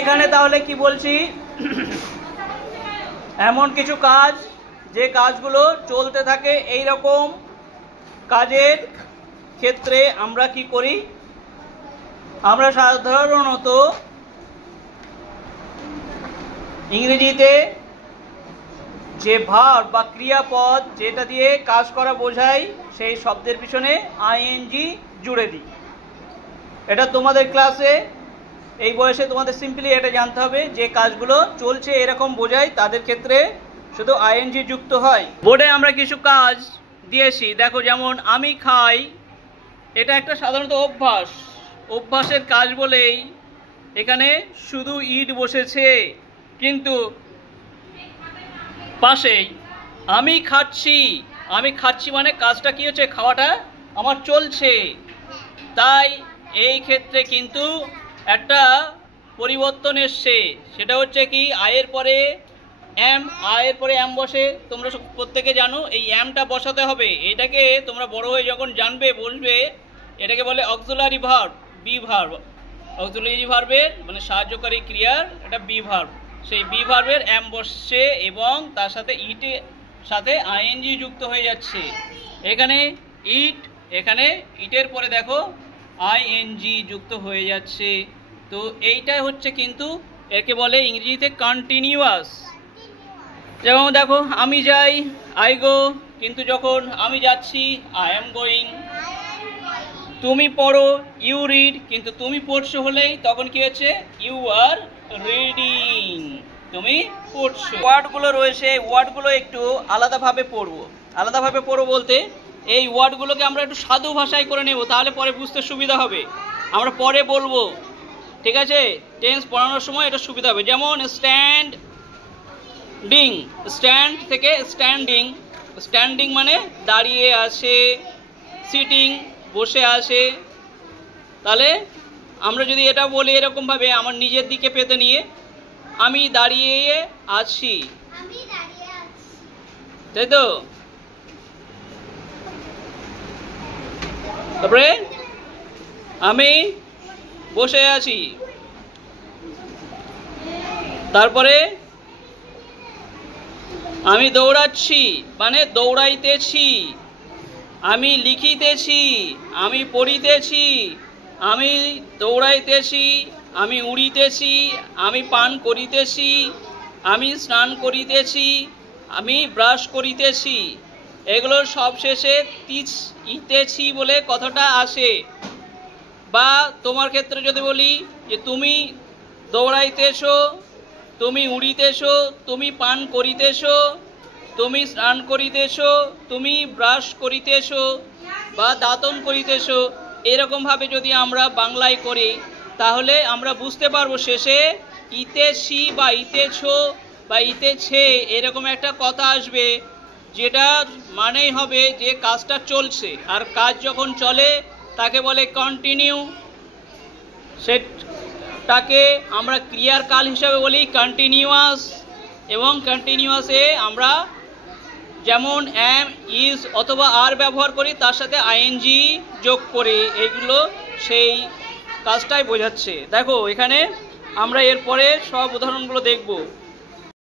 এখানে তাহলে কি বলছি, এমন কিছু কাজ যে কাজগুলো চলতে থাকে, এই রকম কাজের ক্ষেত্রে আমরা কি করি, আমরা সাধারণত ইংরেজিতে যে ভার্ব বা ক্রিয়াপদ যেটা দিয়ে কাজ করা বোঝায় সেই শব্দের পিছনে আইএনজি জুড়ে দিই। এটা তোমাদের ক্লাসে এই বয়সে তোমাদের সিম্পলি এটা জানতে হবে যে কাজগুলো চলছে এরকম বোঝায় তাদের ক্ষেত্রে শুধু আইএনজি যুক্ত হয়। বোর্ডে আমরা কিছু কাজ দিয়েছি, দেখো যেমন আমি খাই, এটা একটা সাধারণত অভ্যাসের কাজ বলেই এখানে শুধু ইট বসেছে, কিন্তু পাশেই আমি খাচ্ছি মানে কাজটা কি হচ্ছে, খাওয়াটা আমার চলছে। তাই এই ক্ষেত্রে কিন্তু একটা পরিবর্তন এসছে, সেটা হচ্ছে কি আয়ের পরে এম বসে, তোমরা প্রত্যেকে জানো এই এমটা বসাতে হবে। এটাকে তোমরা বড় হয়ে যখন জানবে বলবে এটাকে বলে auxiliary verb, be verb. Auxiliary ভার্বের মানে সাহায্যকারী ক্রিয়ার এটা বি ভার্ব, সেই বি ভার্বের এম বসছে এবং তার সাথে ইটের সাথে আইএনজি যুক্ত হয়ে যাচ্ছে। এখানে ইটের পরে দেখো আইএনজি যুক্ত হয়ে যাচ্ছে। তো এইটাই হচ্ছে কিন্তু একে বলে ইংরেজিতে কন্টিনিউয়াস। যেমন দেখো আমি যাই, আই গো, কিন্তু যখন আমি যাচ্ছি আই এম গোয়িং। তুমি পড়ো, ইউ রিড, কিন্তু তুমি পড়ছো হলেই তখন কি হচ্ছে, ইউ আর রিডিং, তুমি পড়ছো। ওয়ার্ডগুলো রয়েছে, ওয়ার্ডগুলো একটু আলাদাভাবে পড়বো বলতে এই ওয়ার্ডগুলোকে আমরা একটু সাধু ভাষায় করে নেব, তাহলে পরে বুঝতে সুবিধা হবে। আমরা পরে বলবো, ঠিক আছে, টেন্স পড়ানোর সময় এটা সুবিধা হবে। যেমন স্ট্যান্ড থেকে স্ট্যান্ডিং মানে দাঁড়িয়ে আছে, সিটিং বসে আছে। তাহলে আমরা যদি এটা বলি এরকমভাবে আমার নিজের দিকে পেতে নিয়ে, আমি দাঁড়িয়ে আছি, তাই তো। তারপরে আমি বসে আছি, তারপরে আমি দৌড়াচ্ছি মানে দৌড়াইতেছি, আমি লিখিতেছি, আমি পড়িতেছি, আমি দৌড়াইতেছি, আমি উড়িতেছি, আমি পান করিতেছি, আমি স্নান করিতেছি, আমি ব্রাশ করিতেছি। এগুলোর সব শেষে ইতেছি বলে কথাটা আসে। বা তোমার ক্ষেত্রে যদি বলি যে তুমি দৌড়াইতেছো, তুমি উড়িতেছো, তুমি পান করিতেছো, তুমি স্নান করিতেছো, তুমি ব্রাশ করিতেছো বা দাঁতন করিতেছো, এরকমভাবে যদি আমরা বাংলায় করি তাহলে আমরা বুঝতে পারবো শেষে ইতেছি বা ইতেছো বা ইতেছে এরকম একটা কথা আসবে, যেটা মানেই হবে যে কাজটা চলছে। আর কাজ যখন চলে তাকে বলে কন্টিনিউ, সেটাকে আমরা ক্রিয়ার কাল হিসাবে বলি কন্টিনিউয়াস। এবং কন্টিনিউয়াসে আমরা যেমন এম, ইজ অথবা আর ব্যবহার করি, তার সাথে আইএনজি যোগ করে, এইগুলো সেই কাজটাই বোঝাচ্ছে। দেখো এখানে আমরা এরপরে সব উদাহরণগুলো দেখব।